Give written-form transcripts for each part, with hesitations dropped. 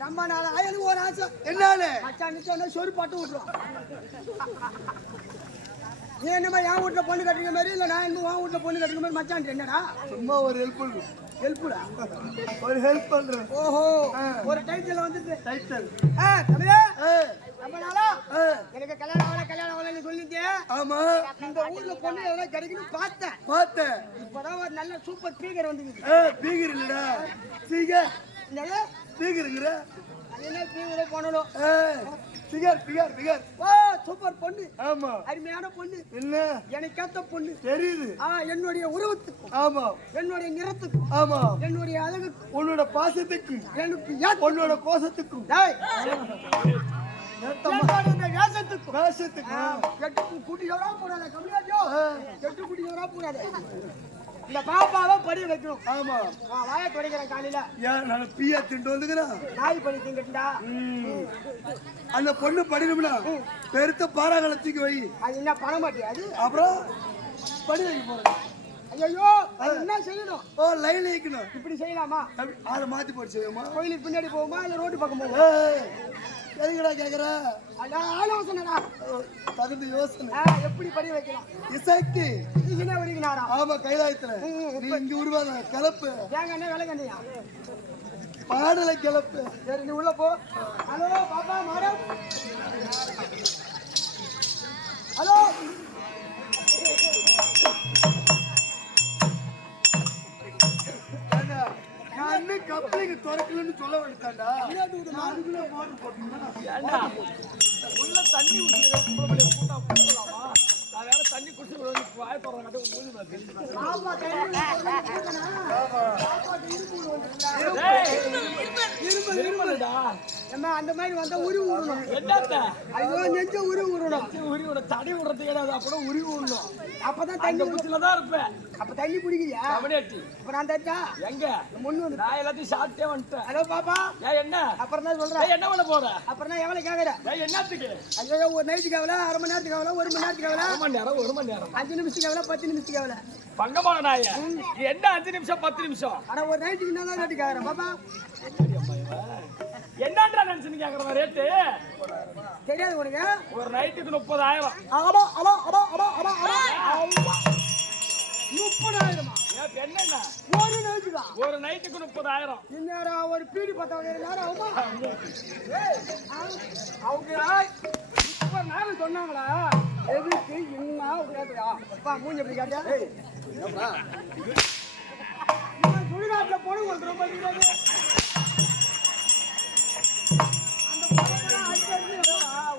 ரொம்ப நாள் எனக்கு ஒரு ஆசை என்னால மச்சான் சொரு பட்டு விட்டுரும். நீ என்னமா என் வீட்டுல பொண்ணு கட்டுற மாதிரி இல்ல நான் என்ன உன் வீட்டுல பொண்ணு கட்டுற மாதிரி மச்சான் என்னடா சும்மா ஒரு ஹெல்ப் ஒரு ஹெல்ப் பண்றேன். ஓஹோ ஒரு டைட்டில் வந்துட்டு டைட்டில் தமிழே ரொம்ப நாளா எனக்கு கல்யாணம் ஆகலன்னு சொல்லிட்டு ஆமா இந்த ஊர்ல பொண்ணு எவ்வளவு கிடைக்குன்னு பார்த்தேன். இப்பதான் ஒரு நல்ல சூப்பர் ஸ்பீக்கர் வந்துருக்கு. ஸ்பீக்கர் இல்லடா ஸ்பீக்கர் ஸ்பீக்கருங்கிற என்ன ஸ்பீக்கர் பண்ணணும் பிகர் சூப்பர் பொண்ணு. ஆமா அருமையான பொண்ணு. என்ன எனக்கு ஏத்த பொண்ணு தெரியுது. என்னுடைய உருவத்துக்கு ஆமா என்னுடைய நிறத்துக்கு ஆமா என்னுடைய அழகுக்கு உன்னோட பாசத்துக்கு எனக்கு உன்னோட கோசத்துக்கும் இந்த பாப்பாவை படி வைக்கணும். ஆமா வாய தொடக்கிறேன் காலையில நான் பியா திண்டு வந்துக்கிறேன். நாய் படி திங்கட்டா அந்த பொண்ணு படிக்கணும்னா பெருத்த பாறாங்கலத்துக்கு வை. அது என்ன பண்ண மாட்டேன். அது அப்புறம் படி வைக்க போறேன். ஐயோ என்ன செய்யணும்? லைன் வைக்கணும். இப்படி செய்யலாமா? அதை மாத்தி போட்டு செய்வோமா? கோயிலுக்கு பின்னாடி போவோமா இல்ல ரோட்டு பக்கம் போவோமா? எதுக்குடா கேக்குற? ஆலோசனைடா. தகுந்த யோசனை. எப்படி படி வைக்கலாம்? இசைக்கு இதுனே வரிக்கிறாரா? ஆமா கைலாயத்துல நீ இங்க உருவாத கிளப்பு. ஏங்க என்ன வேலை கண்டியா? பாடலை கிளப்பு. சரி நீ உள்ள போ. ஹலோ பாப்பா மேடம். ஹலோ கண்ணு கப்பலுக்கு திறக்கலன்னு சொல்ல வேண்டியதாண்டா. அதுக்குள்ள மோட்டர் போட்டீங்கன்னா உள்ள தண்ணி ஊற்றிலாமா? நான் வேற தண்ணி குடிச்சு வாய போடுறாங்க. அந்த மாதிரி வந்தா உருவி விடணும். ஐயோ நெஞ்ச உருவி விடணும். தடி விடுறது கிடையாது. அப்பதான் உருவி விடணும். அப்பதான் தண்ணி குச்சிலதான் இருப்பேன். அப்ப தண்ணி குடிக்கலையா? அப்ப நான் தச்சா எங்க முன்னு வந்து நான் எல்லாத்தையும் சாப்பிட்டே வந்துட்டேன். ஹலோ பாப்பா என்ன அப்புறம் தான் சொல்றேன். என்ன பண்ண போற? அப்புறம் நான் எவ்வளவு கேக்குறேன்? என்னத்துக்கு? ஐயோ ஒரு நைட்டுக்கு எவ்வளோ, அரை மணி நேரத்துக்கு எவ்வளோ, ஒரு மணி நேரத்துக்கு எவ்வளோ, 1 மணி நேரம் 5 நிமிஷத்துக்கு எவ்வளோ, 10 நிமிஷத்துக்கு எவ்வளோ? பங்கமான நாய என்ன 5 நிமிஷம் 10 நிமிஷம்? ஆனா ஒரு நைட்டுக்கு என்ன ரேட்டு கேக்குறேன் பாப்பா? என்னன்றா நினைச்சு கேக்குற ரேட்டு தெரியாது உனக்கு? ஒரு நைட்டுக்கு 30,000. ஆமா ஆமா ஆமா ஆமா ஆமா ஆமா 30,000. என்னென்ன ஒரு நைட்டுக்கா? ஒரு நைட்டுக்கு 30,000. இந்நேரம் ஒரு பீடி பத்தாயிரம் நேரம் ஆகுமா? அவங்க 30,000 சொன்னாங்களா? எதுக்கு இன்னும் கேட்டுக்கா? அப்பா மூஞ்சி எப்படி கேட்டியா? சுடுகாட்டில் பொண்ணு கொண்டு ரொம்ப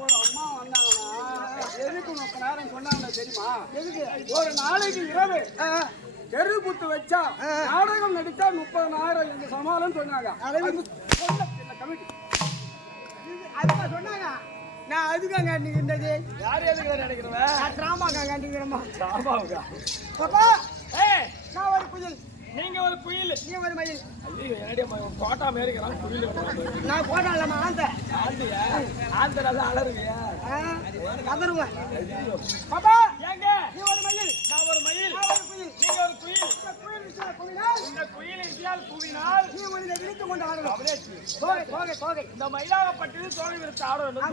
ஒரு அம்மா வந்தாங்கன்னா எதுக்கு 30,000 சொன்னாங்க தெரியுமா? எதுக்கு? ஒரு நாளைக்கு இரவு தெரு குத்து வச்சா நாடகம் நடிச்சா 30,000 எங்க சமாளம் சொன்னாங்க. அதுதான் சொன்னாங்க. நான் அதுக்காங்க நினைக்கிறது. யார் எதுக்கு நினைக்கிறவன்? டிராமாக்காங்க நினைக்கிறேம்மா. டிராமாவுக்கா? பாப்பா நான் ஒரு குயில், நீங்க ஒரு குயில், நீ ஒரு மயில். கோட்டா மேரிக்கிறான் குயில். நான் கோட்டா இல்லாம ஆந்தரா அலருவியா கதருவேன். பாப்பா ஏங்க நீ ஒரு மயில், நான் ஒரு மயில், நான் ஒரு குயில், நீங்க ஒரு குயில். இந்த குயில் இந்தியால் கூவினால் நீ ஒன்றை விரித்து கொண்டு ஆடணும். தோகை இந்த மயிலாகப்பட்டது தோகை விரித்து ஆடணும்.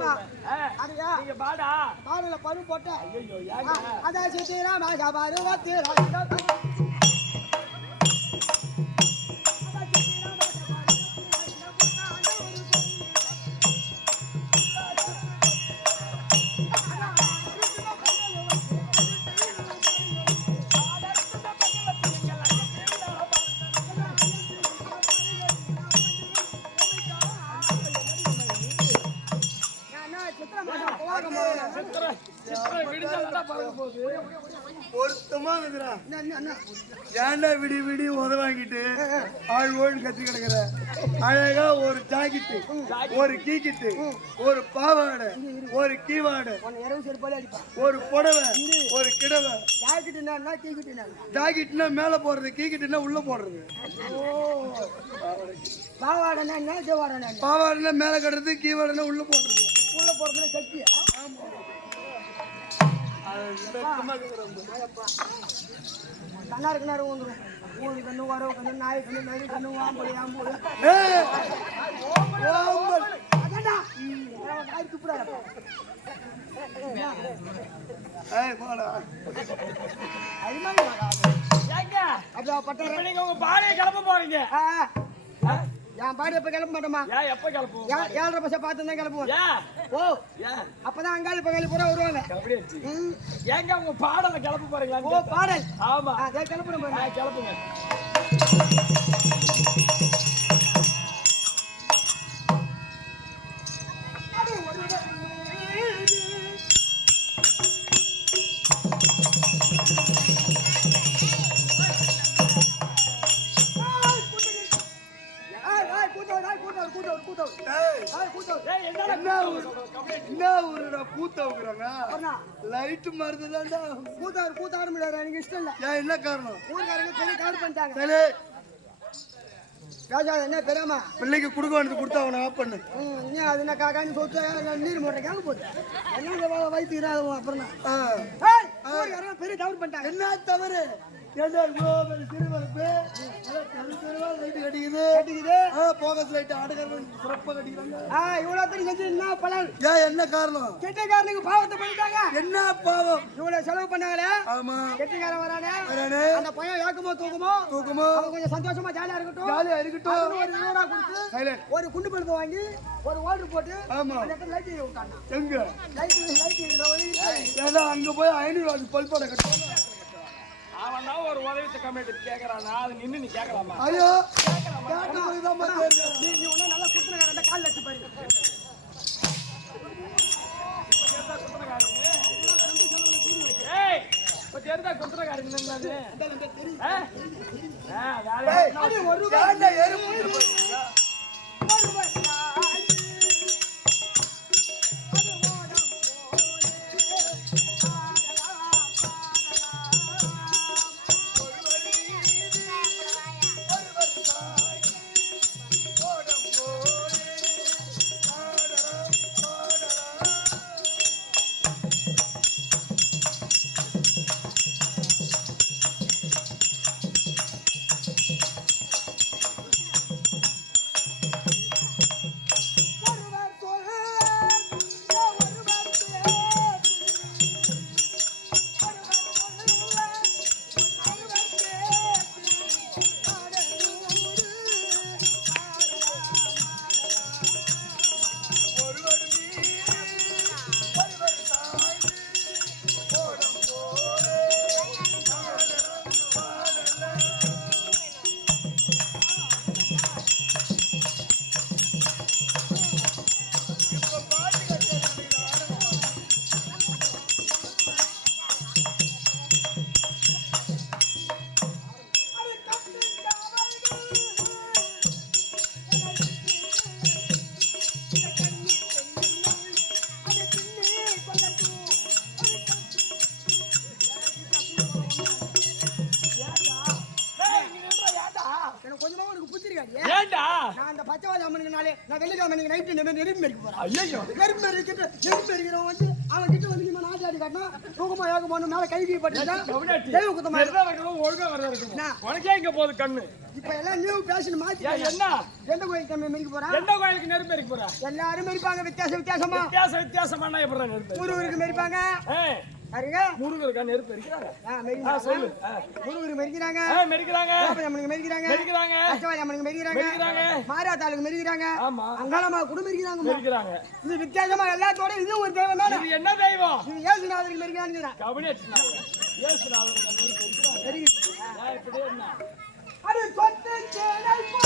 அதுயா நீங்க பாடா பாடல பரு போட்ட. ஐயோ ஏங்க அதான் சித்திராமா பாரு வாத்து பொருத்தமா ஏன்டா விடி விடி உதவாங்கிட்டு ஆழ்வோன்னு கத்தி கிடக்குற. அழகா ஒரு ஜாக்கெட்டு, ஒரு கீக்கிட்டு, ஒரு பாவாடை, ஒரு கீவாடை, ஒரு புடவை, ஒரு கிடவை. ஜாக்கெட்னா மேல போடுறது, கீக்கிட்டுனா உள்ள போடுறது. பாவாடைனா பாவாடைனா மேல கட்டுறது, கீவாடைனா உள்ள போடுறது. உள்ள போடுறதுல சக்தியா? கண்ணா இருக்குனாரு வந்துடும் ஊரு கண்ணு வரவு கண்ணு நாய் கண்ணு நரி கண்ணு ஆம்பளை ஆம்பூடு அதான்டா காய் துப்புறாரு உங்க பாடையை கிளப்ப போறீங்க என் பாடி எப்ப கிளம்ப மாட்டோமா எப்ப கிளப்புவோம் 7:30 பஸ் பார்த்து தான் கிளப்புவோம் ஓ அப்பதான் அங்காளி பங்காளி பூரா வருவாங்க ஏங்க உங்க பாடல கிளப்ப போறீங்களா ஓ பாடல் ஆமா அதே கிளப்புறோம் கிளப்புங்க லைட் மருந்துதான்டா கூத்தாட முடியாது எனக்கு இஷ்டம் இல்ல என்ன காரணம் ஊர்காரங்க பெரிய காடு பண்ணிட்டாங்க ராஜா என்ன பெரியம்மா பிள்ளைக்கு கொடுக்க வேண்டியது கொடுத்தா அவனை ஆஃப் பண்ணு அது என்ன காக்கான்னு சொத்து நீர் மூட்டை கேட்க போகுது என்ன வயிற்றுக்கிறாங்க அப்புறம் ஊர்காரங்க பெரிய தவறு பண்ணிட்டாங்க என்ன தவறு என்ன காரணம் கெட்டிக்காரனுக்கு பாவத்தை பண்ணிட்டாங்க என்ன பாவம் இவ்வளவு செலவு பண்ணாங்களே ஆமா கெட்டிக்காரன் வரானே அந்த பையன் ஏக்கமோ தூக்குமோ அவன் கொஞ்சம் சந்தோஷமா ஜாலியா இருக்கட்டும் ஒரு 100 கொடுத்து ஒரு குண்டு பழுப்பு வாங்கி ஒரு வாட்டர் போட்டு லைட் விட்டாங்க எங்க லைட் அங்க போய் 500 பல்போட கட்டுவாங்க அவன் தான் ஒரு உதவித்த கமிட்டி கேக்குறானா அது நின்னு நீ கேட்கலாமா ஐயோ நீ ஒன்னும் நல்லா குத்துனகாரன் கால் வச்சு பாரு இப்ப தெரிந்தா குத்துறக்காரன் என்னது நான் அந்த பச்சைவாதி அம்மனுக்கு நாளே நான் வெள்ளிக்கிழமை நைட்டு நெருப்பு மெரிக்க போறேன் ஐயோ நெருப்பு மெரிக்கிறவன் வந்து அவன் கிட்ட வந்து இவன் நாட்டாடி காட்டினா தூக்கமா ஏகமான மேல கை பட்டுட்டா தெய்வ குத்தமா ஒழுங்கா வரதா இருக்கும் உனக்கே இங்க போகுது கண்ணு இப்ப எல்லாம் நியூ பேஷன் மாத்தி என்ன எந்த கோயிலுக்கு நம்ம மெரிக்க போறா எந்த கோயிலுக்கு நெருப்பு மெரிக்க போறா எல்லாரும் மெரிப்பாங்க வித்தியாசமா வித்தியாசமா எப்படி நெருப்பு முருகருக்கு மெரிப்பாங்க சரிங்க முருகருக்கு நெருப்பு மெரிக்கிறாங்க சொல்லு முருகருக்கு மெரிக்கிறாங்க மெரிக்கிறாங்க அம்மனுக்கு மெரிக்கிறாங்க மெரிக்கிறாங்க பச்சைவாதி அம்மனுக்கு மெரிக்கிறாங்க மாரியாத்தாளுக்கு மெரிக்கிறாங்க அங்காளம்மா கூட மெரிக்கிறாங்க இது வித்தியாசமா எல்லாத்தோட இது ஒரு தெய்வம் தானே இது என்ன தெய்வம் இது இயேசுநாதருக்கு மெரிக்கிறாங்க கபடியேசுநாதர் இயேசுநாதருக்கு மெரிக்கிறாங்க இப்படி என்ன அது சொத்து சேனை போ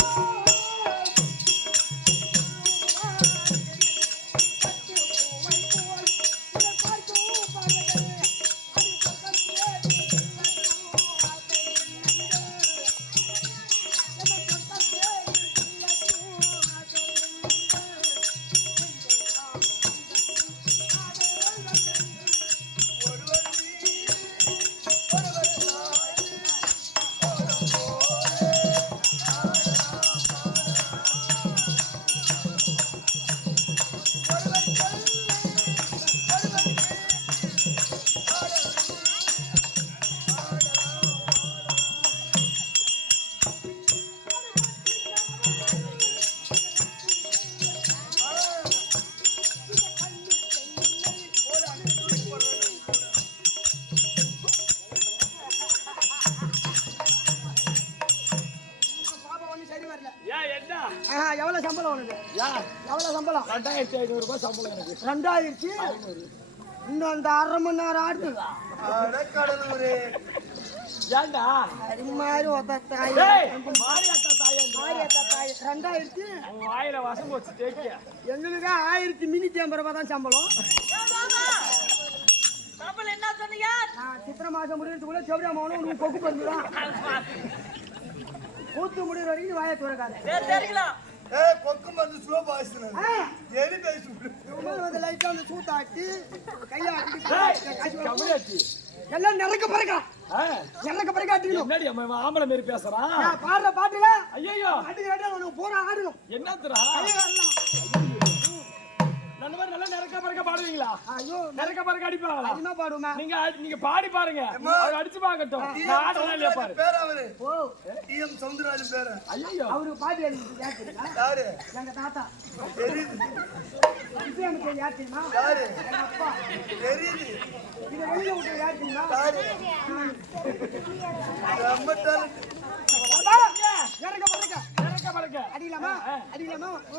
எவ்வளவு சம்பளம்? 2500 ரூபாய் சம்பளம் எனக்கு. 2500. இன்னும் அந்த 1/2 மணி நேரம் ஆடுதுதா? கடலூரே ஏண்டா அது மாதிரி ஒத்த தாய் மாரியாத்தா தாயா 2000 உன் வாயில வசம் போச்சு தேக்கியா. எங்களுக்கு 1350 ரூபாய் தான் சம்பளம். என்ன சொன்னீங்க? நான் சித்திரை மாசம் முடியறதுக்குள்ள செவடியா மாவனும் உனக்கு கொக்கு பருந்துதான். கூத்து முடிகிற வரைக்கும் வாயை துறக்காது. தெரியல. கொக்கு வந்து ஸ்லோ பாய்ஸ் எலி பேசி வந்து லைட்டா வந்து சூத்தாட்டி கையாட்டி கம்மியாச்சு எல்லாம் நிறக்க பறக்கா நிறக்க பறக்காட்டிக்கணும். என்னடி ஆம்பளை மாரி பேசுறான்? நான் பாடுற பாட்டுல ஐயோ அடிக்க உனக்கு போற ஆடணும். என்னத்துறா நல்ல மாதிரி நல்லா நிறக்க பறக்க பாடுவீங்களா? ஐயோ நிறக்க பறக்க அடிப்பாங்களா? அதிகமா பாடுமா? நீங்க பாடி பாருங்க, அவர் அடிச்சு பாக்கட்டும். நான் ஆடலாம் இல்லையா பாரு. பேர் அவரு ஓ டிஎம் சவுந்தரராஜன் பேரு. ஐயோ அவருக்கு பாட்டி யாருங்களா? யாரு? எங்க தாத்தா. தெரியுது. இது எனக்கு யாருங்களா? யாரு? எங்க அப்பா. தெரியுது. இது வெளியில விட்டு யாருங்களா? யாரு? ரொம்ப டேலண்ட். நிறக்க பறக்க நிறக்க பறக்க அடிக்கலாமா? அடிக்கலாமா? ஓ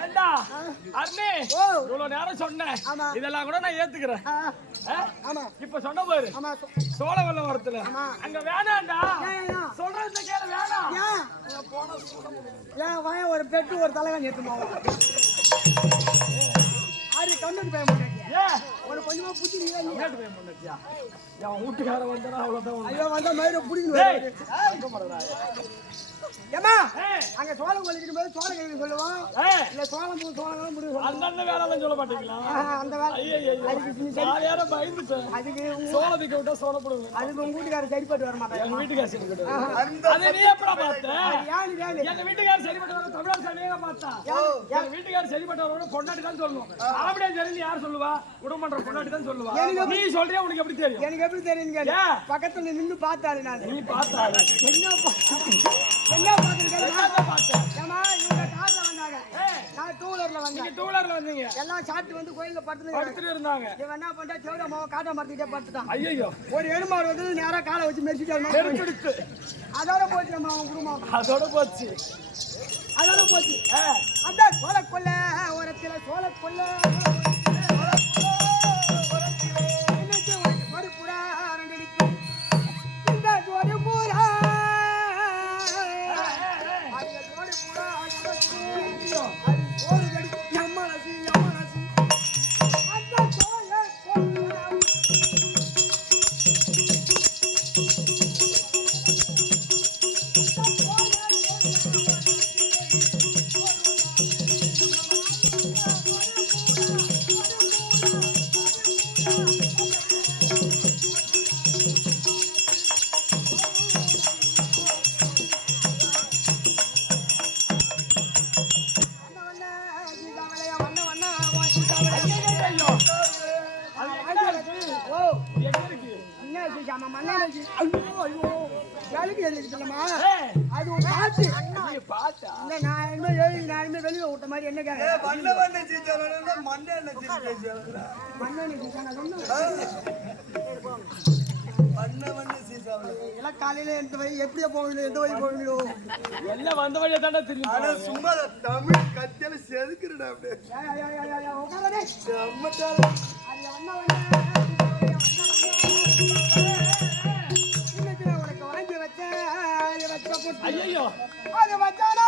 ஏண்டா அர்னி இவ்வளவு நேரம் சொன்னேன், இதெல்லாம் கூட நான் ஏத்துக்கிறேன். இப்ப சொன்ன பாரு சோழவல்ல வரத்துல அங்க வேணாண்டா, சொல்றது கேளு வேணாம். ஏன் வாய ஒரு பெட்டு ஒரு தலைவன் ஏத்துமா ஆறு கண்ணுக்கு போய மாட்டேன் ஒரு கொஞ்சமா புத்தி போய் முன்னாடியா என் வீட்டுக்கார வந்தா அவ்வளவுதான். ஐயோ வந்தா மயிரை புடிங்க ஏமா அங்க சோளம் கொல்லிக்கும் போது சோளம் கழிவு சொல்லுவோம் இல்ல சோளம் சோளம் முடிவு அந்த வேலைலாம் சொல்ல மாட்டீங்களா? அந்த வேலை யாரும் பயந்துட்டேன். அதுக்கு சோளத்துக்கு விட்டா சோளப்படுவேன். அதுக்கு உங்க வீட்டுக்காரர் சரிப்பட்டு வர மாட்டாங்க. எங்க வீட்டுக்காரர் சரிப்பட்டு அதை நீ எப்படா பார்த்த? எங்க வீட்டுக்காரர் சரிப்பட்டு வர தமிழர் சமயம் பார்த்தா எங்க வீட்டுக்காரர் சரிப்பட்டு வர பொண்டாட்டி தான் சொல்லணும். அப்படியே சரி யார் சொல்லுவா? குடும்பன்ற பொண்டாட்டி தான் சொல்லுவா. நீ சொல்றியா? உனக்கு எப்படி தெரியும்? எனக்கு எப்படி தெரியும் கேளு. பக்கத்துல நின்னு பார்த்தாரு நான். நீ பார்த்தாரு என்ன பாத்துருக்கேன்? ஏமா இவங்க கார்ல வந்தாங்க, நான் டூ வீலர்ல வந்தேன். நீங்க டூ வீலர்ல வந்தீங்க, எல்லாம் சாப்பிட்டு வந்து கோயில்ல படுத்துட்டு இருந்தாங்க. இவன் என்ன பண்ணா செவட மாவ காட்ட மாத்திட்டே படுத்துட்டான். ஐயோ ஒரு எருமாடு வந்து நேரா காலை வச்சு மெரிச்சிட்டாரு. நெருப்பிடுத்து அதோட போச்சு நம்ம அவன் குடும்பம். அதோட போச்சு அந்த சோழ கொல்ல ஓரத்துல சோழ கொல்ல ஒரு புறா ரெண்டடிக்கும் இந்த ஒரு புறா வெளியே விட்ட மாதிரி என்ன எல்லாம் காலையில எந்த வழி எப்படியா போவீங்களோ எந்த வழி போவீங்களோ எல்லாம் வந்த வழியா தானே தெரியும். ஆனா சும்மா தமிழ் கத்தியால செதுக்குறடா அப்படியே. உட்காரே அம்மட்டால உனக்கு வாங்கி வச்சேன் ஐயோ அது வச்சானா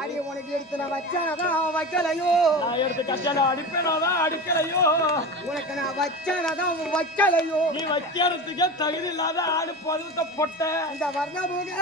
அடி உனக்கு எடுத்து நான் வச்சானதான் வைக்கலையோ நான் எடுத்து கச்சால அடிப்பேனாதான் அடிக்கலையோ உனக்கு நான் வச்சானதான் வைக்கலையோ நீ வைக்கிறதுக்கே தகுதி இல்லாத ஆடு பழுத்த பொட்ட இந்த வர்ணமுக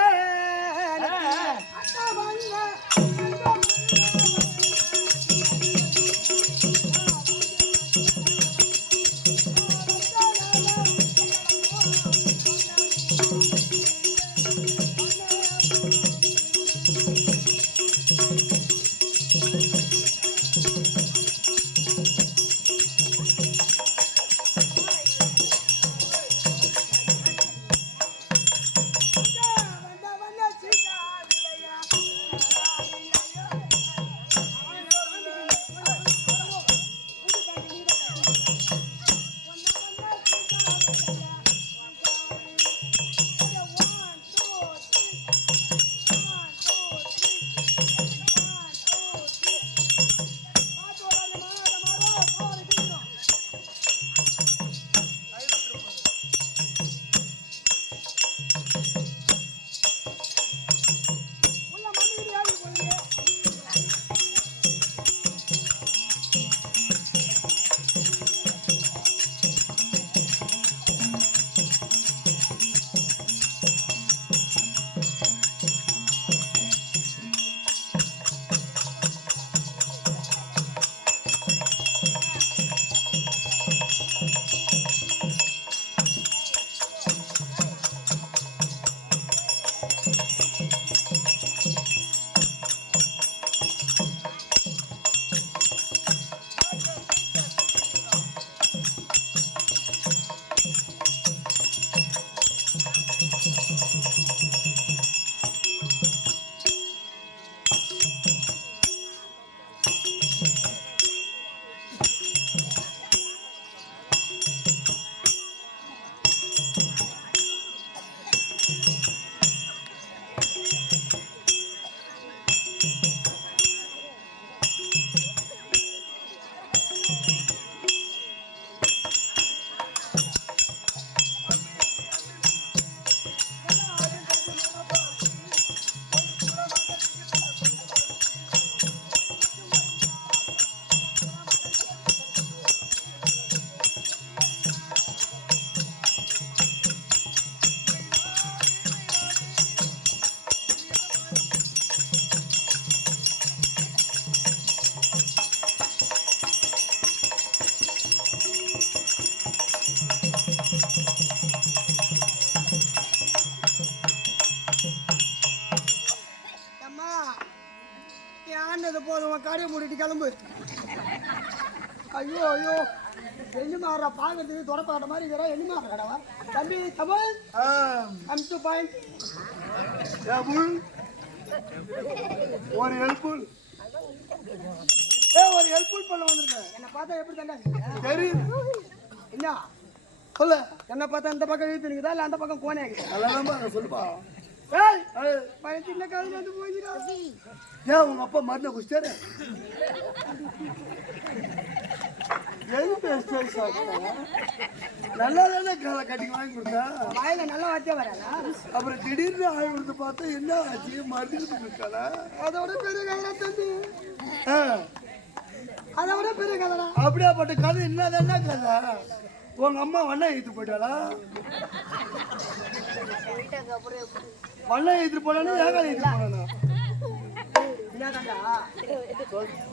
போதும் காரியம் மூடிட்டு கிளம்பு. ஐயோ ஐயோ என்ன மாறா பாக்குறதுக்கு தொடப்பாட்ட மாதிரி இருக்கிறா. என்ன மாறா தம்பி தமிழ் அம்சு பாயிண்ட் ஒரு ஹெல்ப்ஃபுல் ஒரு ஹெல்ப்ஃபுல் பண்ண வந்திருக்கேன். என்ன பார்த்தா எப்படி தண்டா தெரியுது என்ன சொல்ல என்ன பார்த்தா இந்த பக்கம் இழுத்து இருக்குதா இல்ல அந்த பக்கம் கோனே அதெல்லாம் சொல்லுப்பா. சின்ன காலம் வந்து போயிடா. ஏன் உங்க அப்பா மருந்த குடிச்சாரு? நல்லா தானே காலை கட்டி வாங்கி கொடுத்தா வாயில நல்லா வார்த்தையா வராதா? அப்புறம் திடீர்னு ஆள் கொடுத்து பார்த்தா என்ன ஆச்சு மருந்து இருக்காளா? அதோட பெரிய கதை தம்பி, அதோட பெரிய கதைடா. அப்படியாப்பட்ட கதை என்னதானே கதை? உங்க அம்மா வண்ணம் எடுத்து போயிட்டாளா? வண்ணம் எடுத்து போனா ஏகால எடுத்து போனா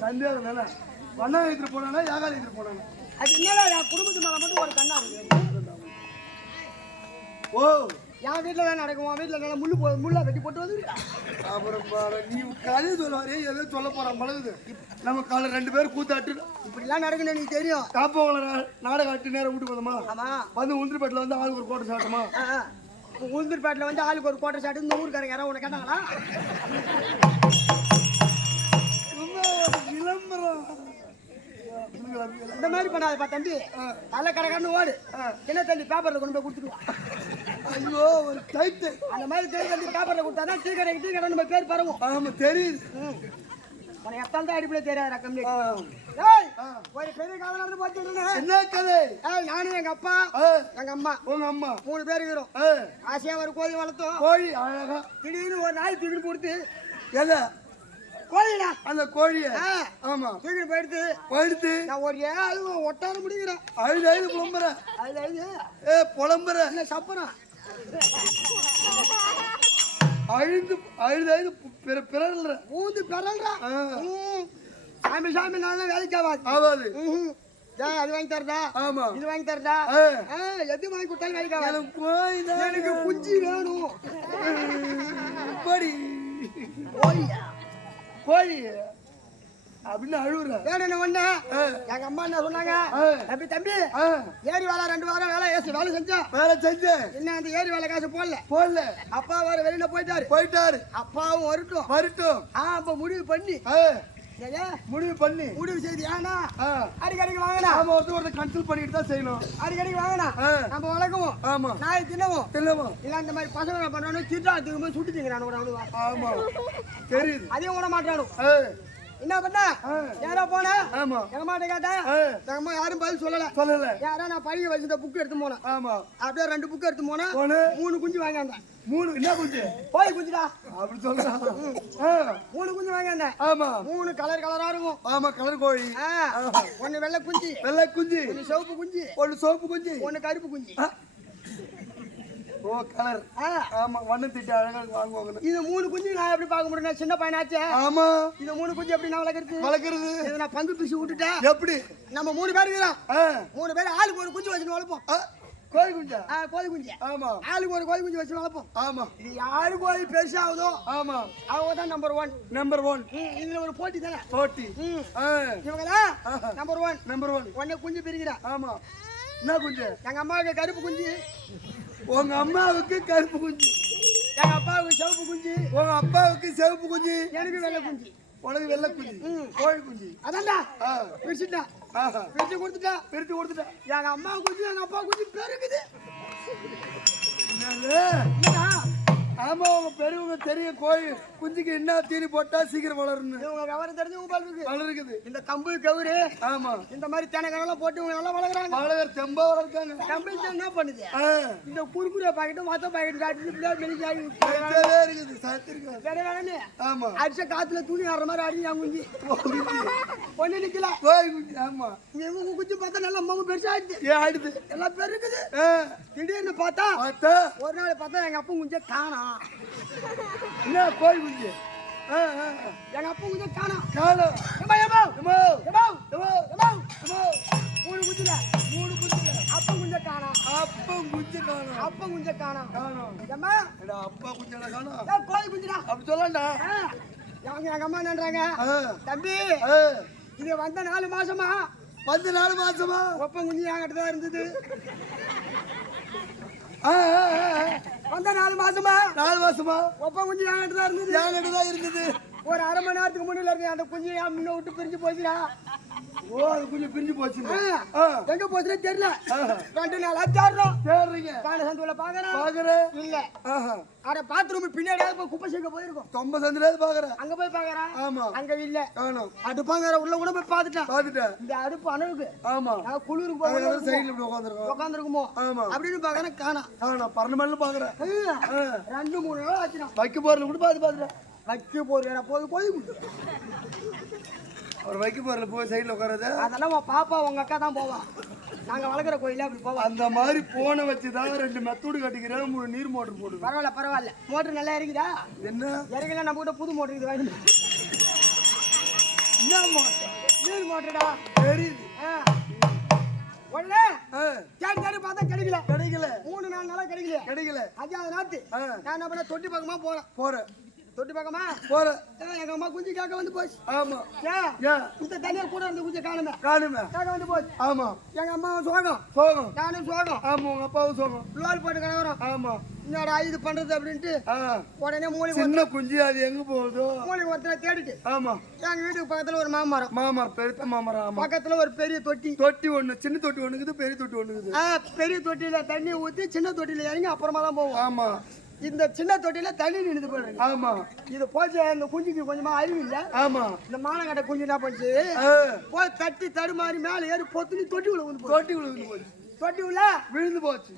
சந்தேகம் தானே. வண்ணம் எடுத்து போனா ஏகால எடுத்து போனா அது என்னடா என் குடும்பத்து மேல மட்டும் ஒரு கண்ணா இருக்கு. ஓ என் வீட்டுல தான் நடக்கும், உன் வீட்டுல நல்லா முள்ளா வெட்டி போட்டு வந்து. அப்புறம் நீ கதை சொல்லுவாரே ஏதோ சொல்ல போறான் பழகுது. நம்ம காலை 2 பேரும் கூத்தாட்டு இப்படிலாம் நடக்குன்னு எனக்கு தெரியும். காப்பவங்கள நாடகம் ஆட்டு நேரம் வீட்டுக்கு வந்தோமா, ஆமா வந்து உந்திரிப்பேட்டில் வந்து ஆளுக்கு ஒரு கோட்டை சாட்டமா. உளுந்தூர்பேட்டில் வந்து ஆளுக்கு ஒரு கோட்டை சாட்டு இந்த ஊருக்காரங்க யாராவது உனக்கு கேட்டாங்களா? விளம்பரம் இந்த மாதிரி பண்ணாத. ஓடாதுப்பா தம்பி. நல்ல கடைக்காரன்னு ஓடு. சின்ன தண்ணி பேப்பர்ல கொண்டு போய் கொடுத்துருவான். ஐயோ ஒரு டைட்டு. அந்த மாதிரி சின்ன தண்ணி பேப்பர்ல கொடுத்தாதான் டீ கடை நம்ம பேர் பரவும். ஆமா தெரியுது. உனக்கு எத்தால் தான் அடிப்படையே தெரியாதா கம்மி. ஒரு பெரிய கதை நடந்து போச்சுன்னு. என்ன கதை? நானும் எங்க அப்பா எங்க அம்மா உங்க அம்மா 3 பேர் இருக்கிறோம். ஆசையா ஒரு கோழி வளர்த்தோம். கோழி அழகா திடீர்னு ஒரு நாய் தூக்கி போடுத்து. எதை? கோழிடா. அந்த கோழிய ஆமா தூக்கி போயிடுத்து. நான் ஒரு ஒட்டார முடிக்கிறேன். அழுது புலம்புற. புலம்புற இல்ல சப்பரம் அழுது பிறல்ற ஊந்து பிறல்றா. சாமி நான் வேலைக்கு ஆகாது. அது வாங்கி தரதா? ஆமா. இது வாங்கி தரதா? எது வாங்கி கொடுத்தாலும் வேலைக்கு ஆகாது. எனக்கு குஞ்சு வேணும். கோழி கோழி அப்படின்னு அழுகுற. வேணும் ஒண்ணு. எங்க அம்மா என்ன சொன்னாங்க? தம்பி ஏரி வேலை 2 வாரம் வேலை செஞ்சேன். என்ன அந்த ஏரி வேலை காசு போடல. அப்பா வேற வெளியில போயிட்டாரு. அப்பாவும் வரட்டும். அப்ப முடிவு செய்து ஏன்னா அடிக்கடிக்கு வாங்கினா ஒருத்தர் கன்சல்ட் பண்ணிட்டு தான் செய்யணும். அடிக்கடிக்கு வாங்கினா நம்ம வளர்க்குவோம். ஆமா. நாய் தின்னவும் இல்ல இந்த மாதிரி பசங்க பண்றானு திருட்டாத்துக்கு போய் சுட்டுச்சுங்கிறானு. ஆமா தெரியுது. அதையும் விட மாட்டானு. என்ன பண்ண யாரா போன? ஆமா. எங்க மாட்ட கேட்டேன். எங்க அம்மா யாரும் பதில் சொல்லல. யாரா நான் பழகி வச்சிருந்த புக் எடுத்து போனேன். ஆமா. அப்படியே 2 புக் எடுத்து போனேன். 3 குஞ்சு வாங்கியாந்தேன். 3 என்ன குஞ்சு? கோழி குஞ்சுடா. அப்படி சொல்றான். 3 குஞ்சு வாங்கியாந்தேன். ஆமா. 3 கலரா இருக்கும். ஆமா கலர் கோழி. ஒன்னு வெள்ளை குஞ்சு. ஒன்னு சிவப்பு குஞ்சு. ஒன்னு சோப்பு குஞ்சு. ஒன்னு கருப்பு குஞ்சு. ஓ கலர். ஆமா வண்ண திட்டு அழகா வாங்குவாங்க. இது 3 குஞ்சு நான் எப்படி பார்க்க முடியும்? சின்ன பையனாச்சே. ஆமா. இந்த 3 குஞ்சு எப்படி நான் வளர்க்கறது? இத நான் பங்கு பிரிச்சு விட்டுட்டேன். எப்படி? நம்ம 3 பேர் இருக்கோம். 3 பேர் ஆளுக்கு ஒரு குஞ்சு வச்சு வளர்ப்போம். கோழி குஞ்சா? கோழி குஞ்சு. ஆமா. ஆளுக்கு ஒரு கோழி குஞ்சு வச்சு வளர்ப்போம். ஆமா. இது யாரு கோழி பெருசாகுதோ ஆமா அவங்க தான் நம்பர் 1. இதுல ஒரு போட்டி தானே? போட்டி. இவங்க தான் நம்பர் 1. ஒண்ணே குஞ்சு பிரிக்கிறா. ஆமா. என்ன குஞ்சு? எங்க அம்மாவுக்கு கருப்பு குஞ்சு. உங்க அம்மாவுக்கு கருப்பு குஞ்சு. எங்க அப்பாவுக்கு சிவப்பு குஞ்சு. உங்க அப்பாவுக்கு சிவப்பு குஞ்சு. எனக்கு வெள்ளை குஞ்சு. உனக்கு வெள்ளை குஞ்சு. கோழி குஞ்சு. அதான்டா பிரிச்சுட்டா. பிரிச்சு கொடுத்துட்டா. எங்க அம்மா குஞ்சு எங்க அப்பா குஞ்சு பெருக்குது. ஆமா உங்க பெரியவங்க தெரியும் கோழி குஞ்சுக்கு என்ன தீனி போட்டா சீக்கிரம் வளரும்னு. இவங்க விவரம் தெரிஞ்சவங்க வளருக்குது. இந்த கம்பு கவுரு ஆமா இந்த மாதிரி தேனக்கெல்லாம் போட்டு இவங்க நல்லா வளர்க்குறாங்க. தெம்பா வளர்க்காங்க. கம்பு என்ன பண்ணுது? இந்த குறுக்குற பாக்கெட்டும் மொத்த பாக்கெட் காட்டி இருக்குது சத்திருக்கு. வேற ஆமா அடிச்ச காத்துல துணி ஆடுற மாதிரி அடி நான் குஞ்சு பொண்ணு நிக்கல. கோழி குஞ்சு. ஆமா இவங்க குஞ்சு பார்த்தா நல்லா அம்மா பெருசா ஆயிடுது. எல்லாம் பெருக்குது. திடீர்னு பார்த்தா ஒரு நாள் பார்த்தா எங்க அப்பா குஞ்ச காணா. என்ன கோழி குஞ்சு? எங்க அப்பா குஞ்ச காணா. மூணு குஞ்சுல அப்பா குஞ்ச காணா. அப்பா குஞ்ச காணா. அப்பா குஞ்சல காணா. கோழி குஞ்சுடா. அப்படி சொல்லண்டா. எங்க அம்மா என்னன்றாங்க? தம்பி இது வந்த 4 மாசமா ஒப்ப குஞ்சு என்கிட்ட தான் இருந்தது. வந்த 4 மாசமா ஒப்ப குஞ்சு என்கிட்ட தான் இருந்தது. ஒரு அரை மணி நேரத்துக்கு முன்னாடி இருக்கு அந்த குஞ்சு முன்ன விட்டு பிரிஞ்சு போச்சுடா. ஓ அது குஞ்சு பிரிஞ்சு போச்சு. எங்க போச்சுன்னு தெரியல. 2 நாளா தேடுறீங்க. பானை சந்துல பாக்குறேன் இல்ல. அட பாத்ரூம் பின்னாடி குப்பை சேர்க்க போயிருக்கோம். 90 சந்தில பாக்குறேன். அங்க போய் பாக்குறேன். ஆமா அங்க இல்ல. அடுப்பாங்கிற உள்ள கூட போய் பாத்துட்டேன். இந்த அடுப்பு அனலுக்கு. ஆமா நான் குளிருக்கு போய் சைடுல இப்படி உட்கார்ந்திருக்குமோ. ஆமா அப்படின்னு பாக்குறேன் காணோம். பர்ணமல்ல பாக்குறேன். 2-3 நாள் ஆச்சுடா. வைக்க போறல கூட பாத்துறேன். வைக்க போறேடா போய் அவர் வைக்க போறல போய் சைடுல உட்காரது. அதெல்லாம் பாப்பா உங்க அக்கா தான் போவா. நாங்க வளர்க்குற கோயில அப்படி போவா. அந்த மாதிரி போனை வச்சுதான் 2 மெத்தூடு கட்டிக்கிறேன். 3 நீர் மோட்டர் போடு. பரவாயில்ல மோட்டர் நல்லா இருக்குதா? என்ன இறங்கல நம்ம கிட்ட புது மோட்டர் இது வாங்கி. என்ன மோட்டர்? நீர் மோட்டர்டா. தெரியுது. ஒண்ணே தேடி பார்த்தா கிடைக்கல. 3-4 நாளா கிடைக்கல. அஞ்சாவது நாத்து நான் என்ன பண்ண தொட்டி பக்கமா போறேன். தொட்டி பக்கமா போறேன். எங்க அம்மா குஞ்சு கேட்க வந்து போச்சு. ஆமா. ஏன் இந்த தனியா கூட இருந்த குஞ்சு காணுமே கேட்க வந்து போச்சு. ஆமா. எங்க அம்மா சோகம் நானும் சோகம். ஆமா, உங்க அப்பாவும் சோகம். லோல் போட்டு கிடக்குறோம். ஆமா. என்னடா இது பண்றது அப்படின்ட்டு உடனே சின்ன குஞ்சு அது எங்க போகுதோ மூலிகை ஒருத்தனை தேடிட்டு. ஆமா. எங்க வீட்டுக்கு பக்கத்துல ஒரு மாமரம் பெருத்த மாமரம். ஆமா. பக்கத்துல ஒரு பெரிய தொட்டி ஒண்ணு, சின்ன தொட்டி ஒண்ணுக்குது, பெரிய தொட்டி ஒண்ணுக்குது. பெரிய தொட்டியில தண்ணி ஊத்தி சின்ன தொட்டியில இறங்கி அப்புறமா தான் போவோம். ஆமா. இந்த சின்ன தொட்டியில தண்ணி நின்று போயிடுங்க. ஆமா. இது போச்சு. அந்த குஞ்சுக்கு கொஞ்சமா அறிவு இல்ல. ஆமா. இந்த மானங்கட்ட குஞ்சு என்ன பண்ணுச்சு, போய் தட்டி தடுமாறி மேல ஏறி பொத்துனி தொட்டிக்குள்ள விழுந்து போச்சு. தொட்டிக்குள்ள விழுந்து போச்சு.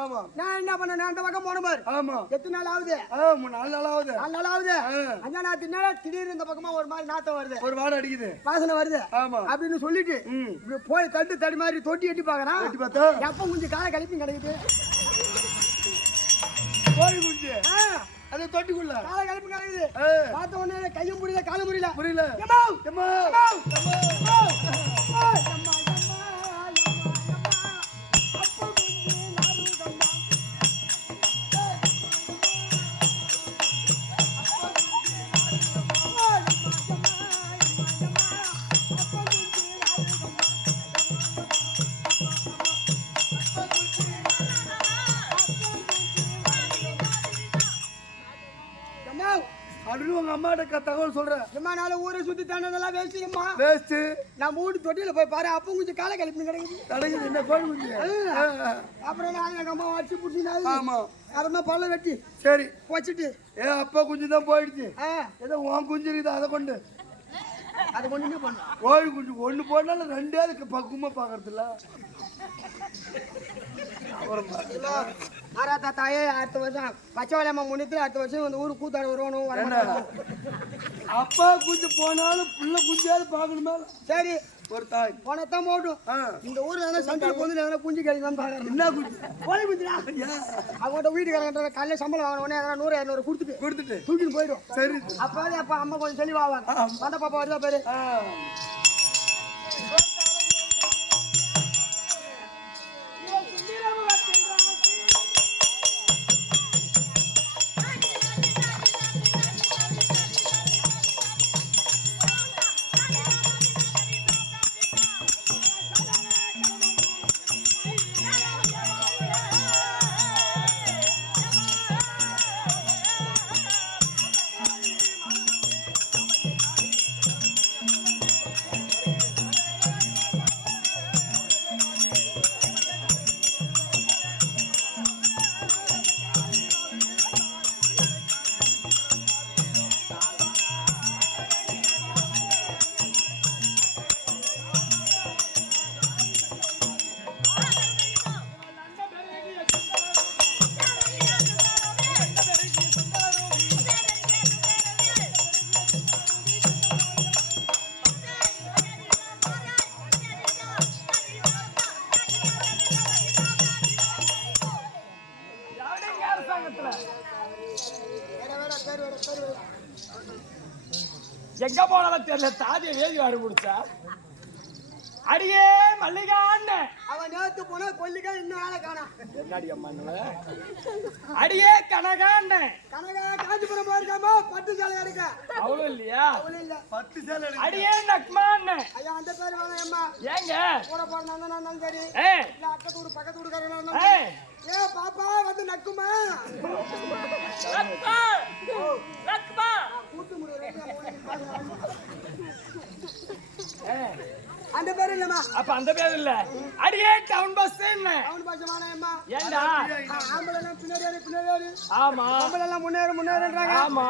ஆமா. நான் என்ன பண்ணேன், நான் அந்த பக்கம் போன பாரு. ஆமா. எத்தனை நாள் ஆகுது? 4 நாள் ஆகுது. அஞ்சா நாத்து நேரா திடீர்னு இந்த பக்கமா ஒரு மாதிரி நாத்தம் வருது, ஒரு வாடை அடிக்குது, வாசனை வருது. ஆமா. அப்படின்னு சொல்லிட்டு இப்படி போய் தட்டு தடி மாதிரி தொட்டி எட்டி பாக்குறான். எட்டி பார்த்தா எப்ப குஞ்சு காலை கழிப்பி கிடக்குது. கோழி குஞ்சு அது தொட்டிக்குள்ள காலை கழிப்பு கிடக்குது. பார்த்த உடனே கையும் புரியல காலும் புரியல. அப்படின்னு உங்க அம்மாட்ட தகவல் சொல்றேன். நாளை ஊரை சுத்தி தாண்டதெல்லாம் வேஸ்ட். நம்ம வீட்டு தொட்டியில போய் பாரு, அப்ப கொஞ்சம் காலை கழிப்பு கிடைக்குது. என்ன கோழி குஞ்சு. அப்புறம் நான் எங்க அம்மா வச்சு புடிச்சினாரு. ஆமா. அப்புறமா பல்ல வெட்டி சரி வச்சுட்டு அப்பா குஞ்சு தான் போயிடுச்சு. ஏதோ உன் குஞ்சு இருக்குது, அதை கொண்டு என்ன பண்ண கோழி குஞ்சு ஒண்ணு போனாலும் 2 பக்குவமா பாக்குறதுல. தாயே அடுத்த வருஷம் பச்சை வளையம்மா முன்னிட்டு அடுத்த வருஷம் இந்த ஊருக்கு கூத்தாட வருவானு. அப்பா குஞ்சு போனாலும் புள்ள குஞ்சாவது பாக்கணுமே. சரி ஒரு தாய் போனதான் போட்டும். இந்த ஊர்ல சந்தையில் வந்து குஞ்சு கிடைக்கும் பாக்குறேன். என்ன குஞ்சு? கோழி குஞ்சுடா. அவங்கள்ட்ட வீட்டுக்காரங்க காலையில சம்பளம் வாங்கினோடனே 100-200 கொடுத்துட்டு தூக்கிட்டு போயிடும். சரி. அப்ப அம்மா கொஞ்சம் தெளிவாவாங்க. வந்த பாப்பா வருதா பேரு. எங்க போனாலும் தெரியல, தாதிய வேதி வாடி முடிச்சா. அடியே மல்லிகா அண்ணன் அவன் நேத்து போனா கொல்லிக்கா இன்னும் ஆளை காணா. என்னடி அம்மா அடியே கனகா அண்ணன் காஞ்சிபுரம் போயிருக்காமா பட்டு சேலை எடுக்க. அவ்வளவு இல்லையா? இல்ல பட்டு சேலை அடியே நக்மா அண்ணன். ஐயா அந்த பேரு வேணாம் அம்மா. ஏங்க கூட போறனாலும் சரி இல்ல அக்கத்து ஊர் பக்கத்து ஊருக்காரனா. ஏ பாப்பா வந்து நக்குமா கூட்டு முடியும். அந்த பேரு இல்லம்மா. அப்ப அந்த பேரு இல்ல. அடியே டவுன் பஸ் என்ன? டவுன் பஸ் வேணாம்மா. ஏண்டா? ஆம்பளை எல்லாம் பின்னாடி. ஆமா. ஆம்பளை எல்லாம் முன்னேறுன்றாங்க. ஆமா.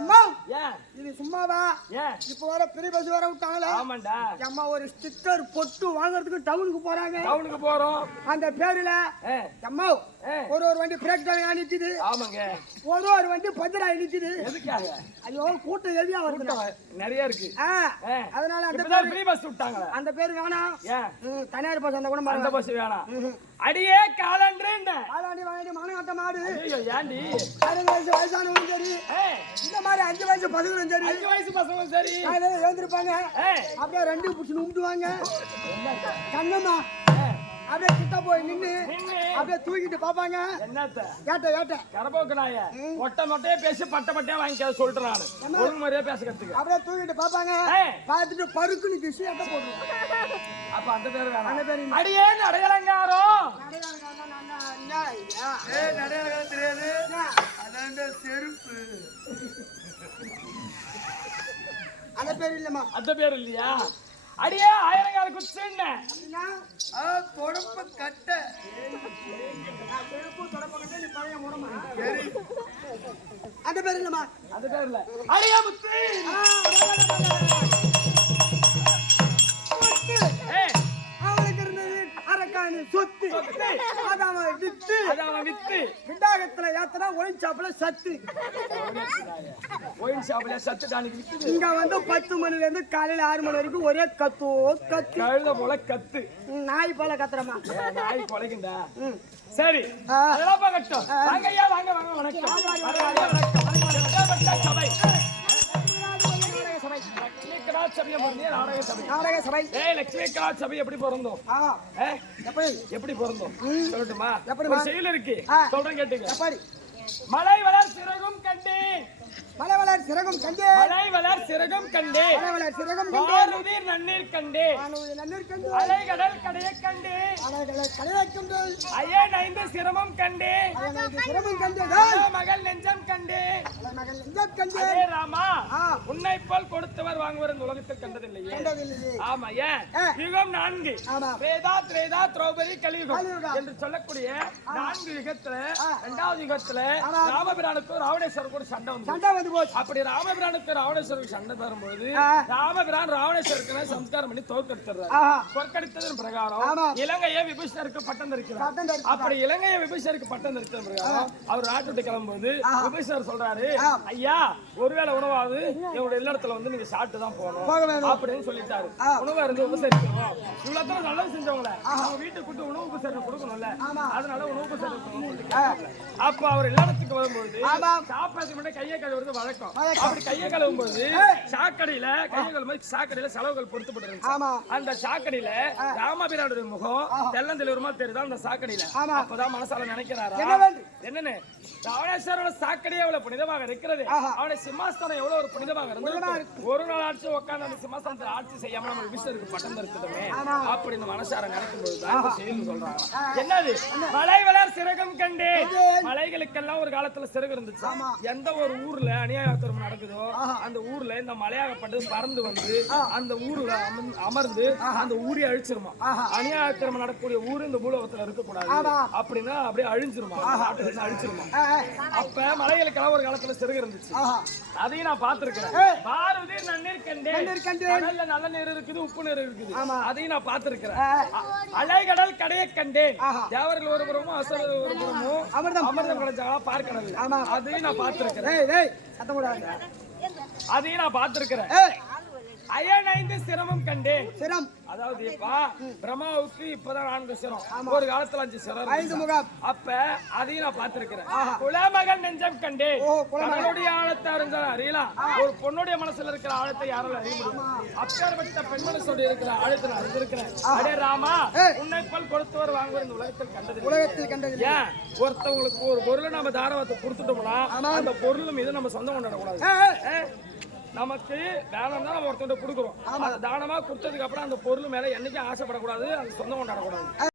அம்மா ஏன் இது சும்மாவா? ஏன் இப்ப வர பெரிய பஸ் வர விட்டாங்களே. ஆமாண்டா. அம்மா ஒரு ஸ்டிக்கர் பொட்டு வாங்குறதுக்கு டவுனுக்கு போறாங்க. டவுனுக்கு போறோம். அந்த பேருல அம்மா ஒரு வண்டி பிரேக் டவுன் ஆனிச்சுது. ஆமாங்க. ஒரு வண்டி பஞ்சர் ஆனிச்சுது. எதுக்காக? ஐயோ கூட்டம் ஹெவியா வருது. நிறைய இருக்கு. அதனால அந்த பேர் ஃப்ரீ பஸ் விட்டாங்க. அந்த பேர் வேணாம். ஏன் தனியார் பஸ் அந்த கூட அந்த பஸ் வேணாம். அடியே காலண்டர் என்ன? காலாண்டி வாங்கி மானகட்ட மாடு. ஐயோ ஏண்டி? 60 வயசு வயசானவங்க சரி இந்த மாதிரி 5 வயசு பசங்களும் சரி 5 வயசு பசங்களும் சரி எழுந்திருப்பாங்க. அப்படியே 2 புடிச்சு நும்பிடுவாங்க. கண்ணம்மா அப்படியே கிட்ட போய் நின்னு நின்னு அப்படியே தூக்கிட்டு பாப்பாங்க. என்னத்த ஏட்ட கரபோக்கு நாய மொட்டையே பேசி பட்டையா வாங்கிக்க சொல்லிட்டு நானு ஒழுங்கு மாதிரியே பேச கத்துக்க. அப்படியே தூக்கிட்டு பாப்பாங்க. பார்த்துட்டு பருக்குன்னு கிசி எட்ட போடுவாங்க. அப்ப அந்த பேரு வேணாம். அடியே அடையாளங்காரம் நடையாளம் தெரியாது, அதாண்ட செருப்பு. அந்த பேர் இல்லம்மா. அந்த பேர் இல்லையா? அடியே ஆயிரங்கால குச்சி என்ன தொடப்ப கட்ட. அந்த பேர் இல்லம்மா. அந்த பேர் இல்ல. அடியே முத்து அவனுக்கு இருந்தது அரக்காணி சொத்து. அதான் வித்து விண்டாகத்துல ஏத்தனா ஒயின் சாப்பிட சத்து. ஒயின் ஷாப்ல சத்து டானிக்கு விக்குது. இங்க வந்து 10 மணில இருந்து காலையில 6 மணி வரைக்கும் ஒரே கத்து. கழுத போல கத்து. நாய் போல கத்துறமா. நாய் கொலைக்குண்டா. சரி அதெல்லாம் பார்க்கட்டும். வாங்க ஐயா வாங்க வணக்கம். சபை நாடக சபை. லட்சுமி கலாச் சபை எப்படி பிறந்தோம்? எப்படி பிறந்தோம் சொல்லட்டுமா? ஒரு செயல் இருக்கு சொல்றேன் கேட்டுங்க. மலை வளர் சிறகும் கண்டேன். மலை வளர் சிறகும் கண்டே. மலை வளர் சிறகும் கண்டே. மலை வளர் சிறகும் கண்டே. வானுதிர் நன்னீர் கண்டே. நன்னீர் கண்டே. அலைகடல் கடைய கண்டே. அலைகடல் கடைய கண்டே. ஐயன் 5 சிரமம் கண்டே. சிரமம் கண்டே. மகள் நெஞ்சம் கண்டே. மகள் நெஞ்சம் கண்டே. அதே ராமா உன்னை போல் கொடுத்தவர் வாங்குவர் இந்த உலகத்தில் கண்டதில்லையே. கண்டதில்லையே. ஆமா ஏன் யுகம் 4. வேதா திரேதா திரௌபதி கலியுகம் என்று சொல்லக்கூடிய 4 யுகத்துல 2வது யுகத்துல ராமபிரானுக்கும் ராவணேஸ்வரருக்கும் ஒரு சண்டை வந்து அப்படி ராமபிரானுக்கு ராவணேஸ்வரருக்கு சண்டை தரும்போது ராமபிரான் ராவணேஸ்வரருக்கு சம்ஸ்காரம் பண்ணி தோற்கடித்தார். தோற்கடித்ததன் பிரகாரம் இலங்கையை விபீஷணருக்கு பட்டம் தரிக்கிறார். அப்படி இலங்கையை விபீஷணருக்கு பட்டம் தரித்த பிரகாரம் அவர் நாட்டு விட்டு கிளம்பும்போது விபீஷணர் சொல்றாரு, ஐயா ஒருவேளை உணவாவது என்னோட இல்லத்துல வந்து நீங்க சாப்பிட்டு தான் போகணும் அப்படின்னு சொல்லிட்டாரு. உணவா இருந்து உபசரிக்கணும். இவ்வளவு நல்லது செஞ்சவங்கள அவங்க வீட்டுக்கு கூட்டு உணவு உபசரிப்பு கொடுக்கணும்ல, அதனால உணவு உபசரிப்பு. அப்ப அவர் இல்லத்துக்கு வரும்போது சாப்பாட்டுக்கு மட்டும் கையை கழுவுறது வழக்கம். அப்படி கையை கழுவும் போது சாக்கடையில கையை கழுவும் சாக்கடையில செலவுகள் பொருத்தப்பட்டிருந்துச்சு. அந்த சாக்கடையில ராமபிரானுடைய முகம் தெல்லந்தெளிவுமா தெரியுதா அந்த சாக்கடையில. அப்பதான் மனசால நினைக்கிறாரா என்னன்னு, ராவணேஸ்வரோட சாக்கடையே எவ்வளவு புனிதமாக இருக்கிறது, அவனுடைய சிம்மாசனம் எவ்வளவு ஒரு புனிதமாக இருந்தது. ஒரு நாள் ஆட்சி உட்கார்ந்து அந்த சிம்மாசனத்தை ஆட்சி செய்யாம நம்ம விபீஷணருக்கு பட்டம் தரிக்கணுமே அப்படின்னு மனசார நினைக்கும் போதுதான் செய்தி சொல்றாங்க. என்னது மலை வளர் சிறகம் கண்டே. மலைகளுக்கெல்லாம் ஒரு காலத்துல சிறகு இருந்துச்சு. எந்த ஒரு ஊர்ல அநியாயத்திரம் நடக்குதோ அந்த ஊர்ல இந்த மலையாகப்பட்டது பறந்து வந்து அந்த ஊர்ல அமர்ந்து அந்த ஊரை அழிச்சிருமா. அநியாயத்திரம் நடக்கக்கூடிய ஊர் இந்த பூலோகத்துல இருக்கக்கூடாது அப்படின்னா அப்படியே அழிஞ்சிருமா, அழிச்சிருமா. அப்ப மலைகளுக்கெல்லாம் ஒரு காலத்துல சிறகு இருந்துச்சு. அதையும் நான் பார்த்திருக்கிறேன். பாரதி நன்னீர் கண்டேன். நல்ல நீர் இருக்குது, உப்பு நீர் இருக்குது. அதையும் நான் பார்த்திருக்கிறேன். அலைகடல் கடைய கண்டேன். தேவர்கள் ஒரு புறமும் அசுரர்கள் ஒரு புறமும் அமிர்தம் கிடைச்சாங்களா பார்க்கடல். அதையும் நான் பார்த்திருக்கிறேன். அதையும் நான் பார்த்திருக்கிறேன். ஐயன் 5 சிரமம் கண்டேன். சிரம் அதாவது பிரம்மாவுக்கு இப்பதான் 4 சிரம், ஒரு காலத்துல 5 சிரம், 5 முகம். அப்ப அதையும் நான் பார்த்திருக்கிறேன். குலமகன் நெஞ்சம் கண்டேன். கடலுடைய ஆழத்தை அறிஞ்சாலும் அறியலாம், ஒரு பொண்ணுடைய மனசுல இருக்கிற ஆழத்தை யாராலும் அறிய முடியும். அப்பேற்பட்ட பெண் மனசோட இருக்கிற ஆழத்தை நான் அறிந்திருக்கிறேன். அடே ராமா உன்னை போல் கொடுத்தவர் வாங்குவர் இந்த உலகத்தில் கண்டது. ஏன் ஒருத்தவங்களுக்கு ஒரு பொருளை நம்ம தாராவத்தை கொடுத்துட்டோம்னா அந்த பொருள் மீது நம்ம சொந்தம் கொண்டாடக்கூடாது. நமக்கு தானம் தான் நம்ம ஒருத்தவங்க கொடுக்குறோம். தானமா கொடுத்ததுக்கு அப்புறம் அந்த பொருள் மேல என்னைக்கும் ஆசைப்படக்கூடாது, அது சொந்தம் கொண்டாடக்கூடாது.